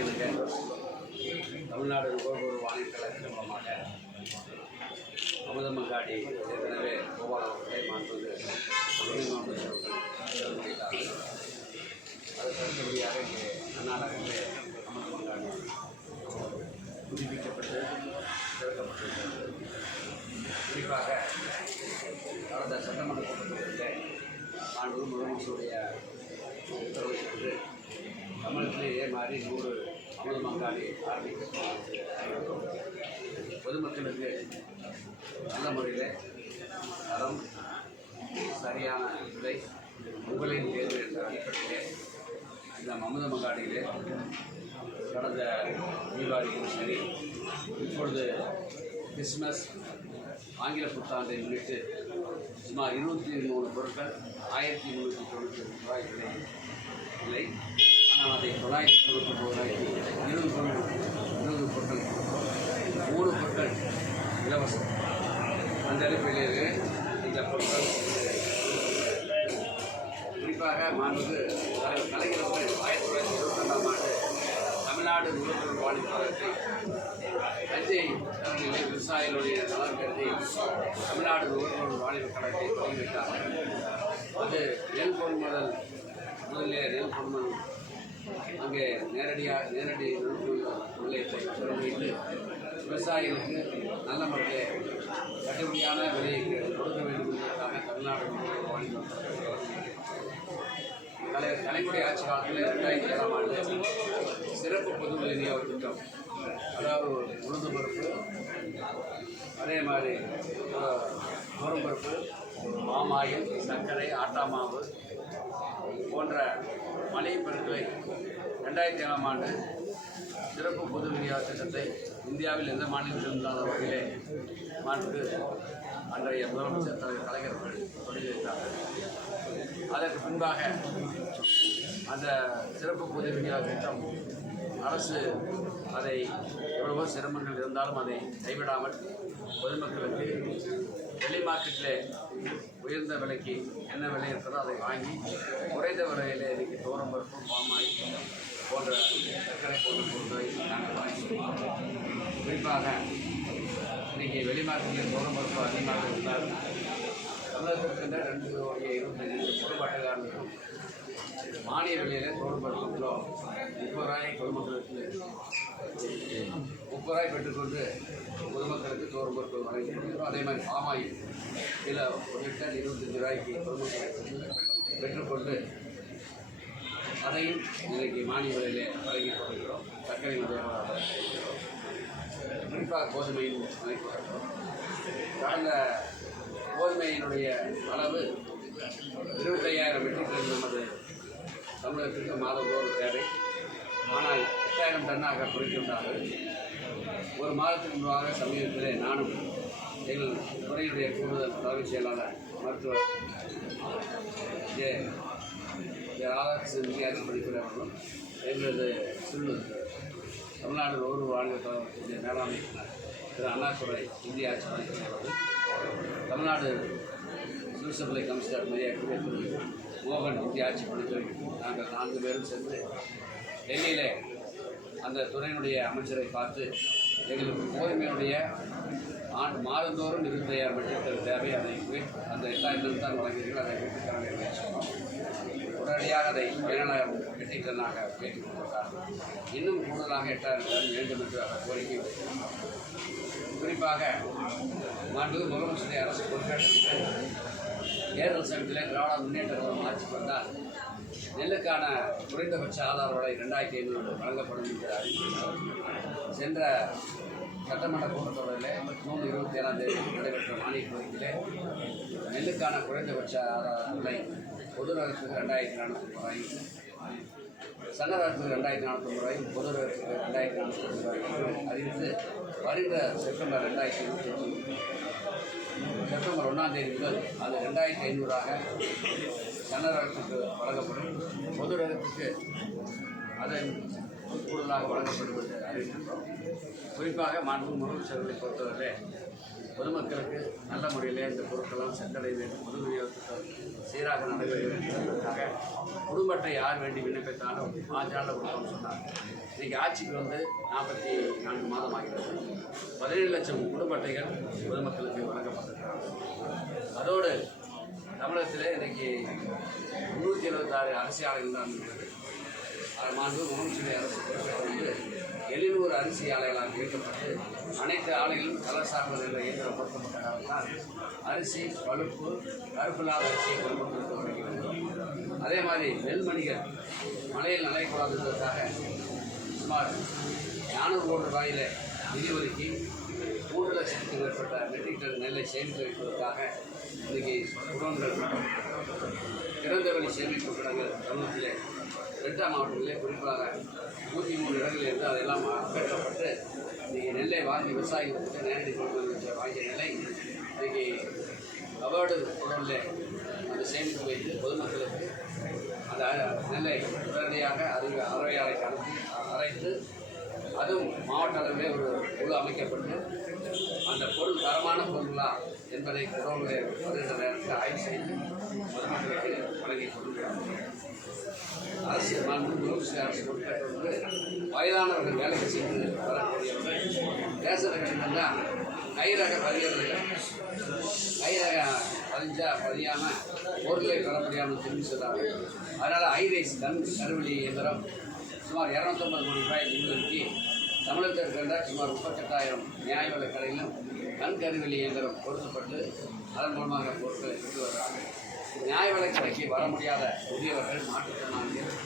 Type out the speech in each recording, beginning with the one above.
இணங்க தமிழ்நாடு நுகர்வோர் வாணிப கழகத்தின் மூலமாக அமுதமங்காடி ஏற்கனவே கோபால் அவர்களை மாண்புமிகு துணை முதலமைச்சர் அவர்கள் அதற்கு அடுத்தபடியாக இங்கே அண்ணா நகரிலே அமுதமங்காடி புதுப்பிக்கப்பட்டு திறக்கப்பட்டிருக்கிறது. குறிப்பாக கடந்த சட்டமன்ற கூட்டத்தொடரிலே மாண்புமிகு முதலமைச்சருடைய உத்தரவை கொண்டு தமிழகத்திலே இதே மாதிரி 100 அமுதமங்காடி ஆரம்பிக்கப்படும். பொதுமக்களுக்கு நல்ல முறையில் தரம் சரியான விலை உங்களின் தேர்வு என்ற அடிப்படையிலே இந்த அமுதமங்காடியிலே கடந்த தீபாவளிக்கும் சரி இப்பொழுது கிறிஸ்மஸ் ஆங்கில புத்தாண்டை முன்னிட்டு சுமார் 23 பொருட்கள் 1392 ரூபாய் விலை. ஆனால் அதை 999 ரூபாய்க்கு 20 பொருட்கள் 3 பொருட்கள் இலவசம். அந்த அடிப்படையிலே இந்த பொருட்கள் குறிப்பாக மாண்புமிகு தலைவர் கலைஞர் அவர்கள் 1922ஆம் ஆண்டு தமிழ்நாடு நுகர்வோர் வாணிப கழகத்தை தஞ்சை விவசாயிகளுடைய நலன் கருதி தமிழ்நாடு நுகர்வோர் வாணிப கழகத்தை தொடங்கிவிட்டார்கள். அது நெல் கொள்முதல் முதலில் நெல் கொள்முதல் அங்கே நேரடி நிலையத்தை திறந்து விவசாயிகளுக்கு நல்ல முறையில் கட்டுப்படியான விலையை கொடுக்க வேண்டும் என்பதற்காக தமிழ்நாடு நுகர்வோர் வாணிப கழகம் கலைஞருடைய ஆட்சி காலத்தில் 2007ஆம் ஆண்டு சிறப்பு பொது விநியோக திட்டம், அதாவது உளுந்து பருப்பு, அதே மாதிரி பருப்பு, மாமாயில், சர்க்கரை, ஆட்டா மாவு போன்ற மளிகை பொருட்களை 2007ஆம் ஆண்டு சிறப்பு பொது விநியோக திட்டத்தை இந்தியாவில் எந்த மாநிலத்திலும் இல்லாத வகையிலே மாண்புமிகு அன்றைய முதலமைச்சர் தலைவர் கலைஞர் அவர்கள் தொடங்கி வைத்தார்கள். அதற்கு பின்பாக அந்த சிறப்பு பொது விநியோக திட்டம் அரசு அதை எவ்வளவோ சிரமங்கள் இருந்தாலும் அதை கைவிடாமல் பொதுமக்களுக்கு வெளி மார்க்கெட்டிலே உயர்ந்த விலைக்கு என்ன விலை இருக்கிறதோ அதை வாங்கி குறைந்த விலையில் இன்றைக்கி பருப்பு, பாமாயில் போன்ற சர்க்கரை போன்ற பொருட்களை நாங்கள் வாங்கி குறிப்பாக இன்றைக்கி வெளி மார்க்கெட்டில் பருப்பு அதிகமாக இருந்தால் தமிழகத்திற்கு 2,25,000 குடும்பக்காரர்களுக்கும் மானிய விலையில் பருப்பு கிலோ 30 ரூபாய் பொதுமக்களுக்கு 30 ரூபாய் பெற்றுக்கொண்டு பொதுமக்களுக்கு பருப்பு வழங்கி கொடுக்கிறோம். அதே மாதிரி பாமாயில் கிலோ 1 லிட்டர் 25 ரூபாய்க்கு பொதுமக்களுக்கு பெற்றுக்கொண்டு அதையும் இன்றைக்கு மானிய விலையிலே வழங்கி கொண்டிருக்கிறோம். சர்க்கரை வியாபாரம் குறிப்பாக கோதுமையும் வழங்கி கொண்டிருக்கிறோம். கடந்த கோதுமையினுடைய அளவு 25,000 மெட்ரிக் டன் நமது தமிழகத்திற்கு மாதந்தோறும் தேவை. ஆனால் 8,000 டன்னாக குறைக்கின்றார்கள். ஒரு மாதத்துக்கு முன்பாக சமீபத்திலே நானும் எங்கள் துறையினுடைய கூடுதல் தலைமைச் செயலாளர் மருத்துவர் ராதாகிருஷ்ணன் படிக்கிறவர்களும் எங்களது சில்லூர் தமிழ்நாடு நுகர்வோர் வாணிப கழகத்தினுடைய மேலாண்மை திரு அண்ணாதுரை இந்திய ஆட்சி அவர்கள், தமிழ்நாடு சிவில் சப்ளை கமிஷனர் மரியாதை திரு மோகன் இந்திய ஆட்சி பணித்துறை நாங்கள் 4 பேரும் சென்று டெல்லியிலே அந்த துறையினுடைய அமைச்சரை பார்த்து எங்களுக்கு கோதுமையினுடைய மாதந்தோறும் 25,000 மெட்ரிக் டன் தேவை, அதை அந்த 8,000 தான் வழங்குகிறீர்கள், அதை பெற்றுத்தர வேண்டும் சொன்னோம். உடனடியாக அதை 7,000 மெட்ரிக் டன்னாக உயர்த்தி கொடுத்தார். இன்னும் கூடுதலாக 8,000 டன் வேண்டும் என்று அவர் கோரிக்கை வைத்திருந்தார். குறிப்பாக மாண்புமிகு முதலமைச்சருடைய அரசு பொறுப்பேற்று தேர்தல் சமயத்திலே திராவிட முன்னேற்ற கழகம் ஆட்சிக்கு வந்தால் நெல்லுக்கான குறைந்தபட்ச ஆதார விலை 2,500 வழங்கப்படும் என்று அறிவித்தார். சென்ற சட்டமன்ற கூட்டத்தொடரில் ஜூன் 27ஆம் தேதி நடைபெற்ற மானிய கோரிக்கையிலே நெல்லுக்கான குறைந்தபட்ச ஆதார விலை பொது ரகத்துக்கு 2,400 ரூபாய், சன்ன ரகத்துக்கு 2,400 ரூபாய், பொது ரகத்துக்கு 2,400 ரூபாய் அறிவித்து வருகிற செப்டம்பர் 2025 செப்டம்பர் 1ஆம் தேதி முதல் அது 2,500ஆக சன்ன ரகத்துக்கு வழங்கப்படும். பொது ரகத்துக்கு அதன் கூடுதலாக வழங்கப்படும் என்று அறிவிக்கின்றோம். குறிப்பாக மாண்பு முதலமைச்சர்களை பொறுத்தவரை பொதுமக்களுக்கு நல்ல முறையிலே இந்த பொருட்களும் சென்றடைய வேண்டும், பொது விநியோகத்துக்கு சீராக நடைபெற வேண்டும் என்பதற்காக குடும்ப அட்டை யார் வேண்டி விண்ணப்பித்தாலும் 5 நாளில் கொடுக்கணும்னு சொன்னாங்க. இன்றைக்கி ஆட்சிக்கு வந்து 44 மாதம் ஆகிறது. 17 லட்சம் குடும்ப அட்டைகள் பொதுமக்களுக்கு வழங்கப்பட்டிருக்கிறாங்க. அதோடு தமிழகத்திலே இன்றைக்கி 376 அரிசி ஆலைகள் தான் இருக்கிறது. மாண்பு முதலமைச்சர் அரசு பொறுப்பேற்று 700 அரிசி ஆலைகளாக இயக்கப்பட்டு அனைத்து ஆலைகளும் கலர் சார்பு என்ற இயந்திரம் பொருத்தப்பட்ட காரணத்தால் அரிசி பழுப்பு கருப்பில்லாத அரிசியை பயன்படுத்த வருகிறது. அதே மாதிரி நெல்மணிகள் மழையில் நனையக்கூடாது என்பதற்காக சுமார் 400 கோடி ரூபாயில் நிதி ஒதுக்கி 3 லட்சத்துக்கு மேற்பட்ட மெட்ரிக் டன் நெல்லை சேமித்து வைப்பதற்காக இன்றைக்கி குடோன்கள் திறந்தவெளி சேமிப்பு கிடங்கள் தமிழகத்திலே டெல்டா மாவட்டத்திலே குறிப்பாக 103 இடங்களில் இருந்து அதெல்லாம் அகற்றப்பட்டு இன்றைக்கி நெல்லை வாங்கி விவசாயிகளுக்கு நேரடி கொள்முதல் வாங்கிய நெல்லை இன்றைக்கி அவார்டு குடோனில் அந்த சேமித்து வைத்து பொதுமக்களுக்கு அந்த நெல்லை உடனடியாக அரையாலைக்கு அனுப்பி அரைத்து அதுவும் மாவட்ட அளவிலே ஒரு குழு அமைக்கப்பட்டு அந்த பொருள் தரமான பொருளா என்பதை குடோனில் வருகின்ற நேரத்தில் ஆய்வு செய்து பொதுமக்களுக்கு வழங்கி கொண்டிருக்கிறார்கள். அரசு அரசு பொறுப்பேற்று வயதானவர்கள் வேலைக்கு செய்து வரக்கூடியவர்கள் ரேஷன் கட்சிகள்லாம் கைரக பதியவர்கள் கைரக பதியாமல் பொருளை பெற முடியாமல் திரும்பி செல்றார்கள். அதனால் ஐரைஸ் கருவெளி இயந்திரம் சுமார் 250 கோடி ரூபாய் நிதி தமிழகத்தில் இருக்கின்ற சுமார் 38,000 நியாய விலை கடையிலும் கருவெளி இயந்திரம் பொருத்தப்பட்டு அதன் மூலமாக பொருட்களை கொண்டு வருகிறார்கள். நியாய விலை கடைக்கு வர முடியாத முதியவர்கள், மாற்றுத்திறனாளிகள்,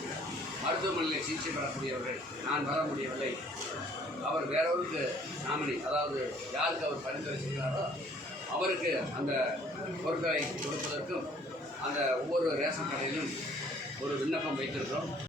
மருத்துவமனையில் சிகிச்சை பெறக்கூடியவர்கள், நான் வர முடியவில்லை, அவர் வேறொருக்கு நாமினி, அதாவது யாருக்கு அவர் பரிந்துரை செய்கிறாரோ அவருக்கு அந்த பொருட்களை கொடுப்பதற்கும் அந்த ஒவ்வொரு ரேஷன் கடையிலும் ஒரு விண்ணப்பம் வைத்திருக்கிறோம்.